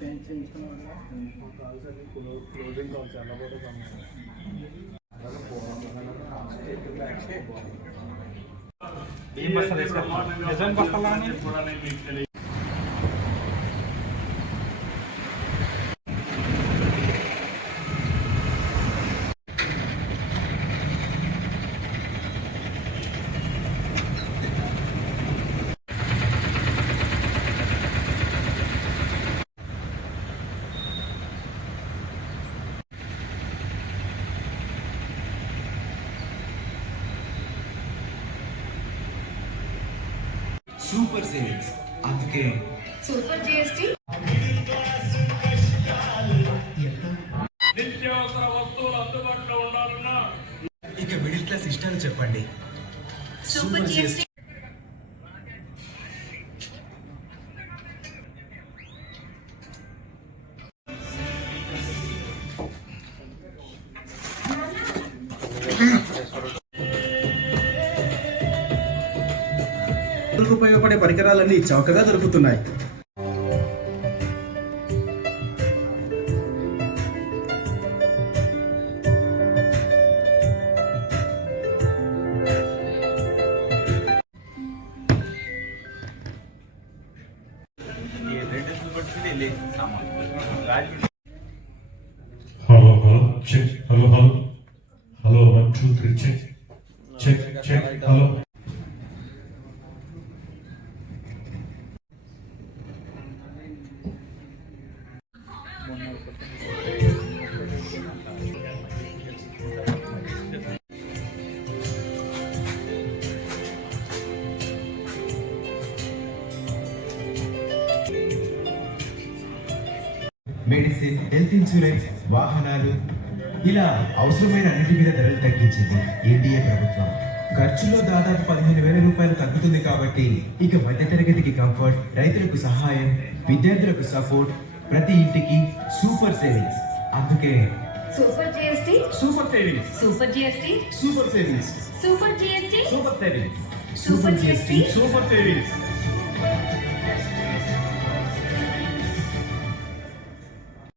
Calls అన్ని closing calls అలా కూడా ఏం బస్తా నిజం బస్తాలా సూపర్ సేవింగ్స్ అందుకే సూపర్ జిఎస్టీ. నిత్యావసర వస్తువులు అందుబాటులో ఉండాలన్నా ఇక మిడిల్ క్లాస్ ఇష్టాలు చెప్పండి. Super GST. ఉపయోగపడే పరికరాలన్నీ చౌకగా దొరుకుతున్నాయి. Hello hello check hello hello hello 1 2 3 check check check hello medicine, health insurance, వాహనాలు ఇలా అవసరమైన అన్నిటి మీద ధరలు తగ్గించింది ఎన్డీఏ ప్రభుత్వం. ఖర్చులో దాదాపు 15,000 రూపాయలు తగ్గుతుంది కాబట్టి ఇక మధ్యతరగతికి కంఫర్ట్, రైతులకు సహాయం, విద్యార్థులకు సపోర్ట్, ప్రతి ఇంటికి సూపర్ సేవింగ్స్. అందుకే super GST. Super savings. Super GST. Super savings. Super GST. Super savings. Super GST. Super savings.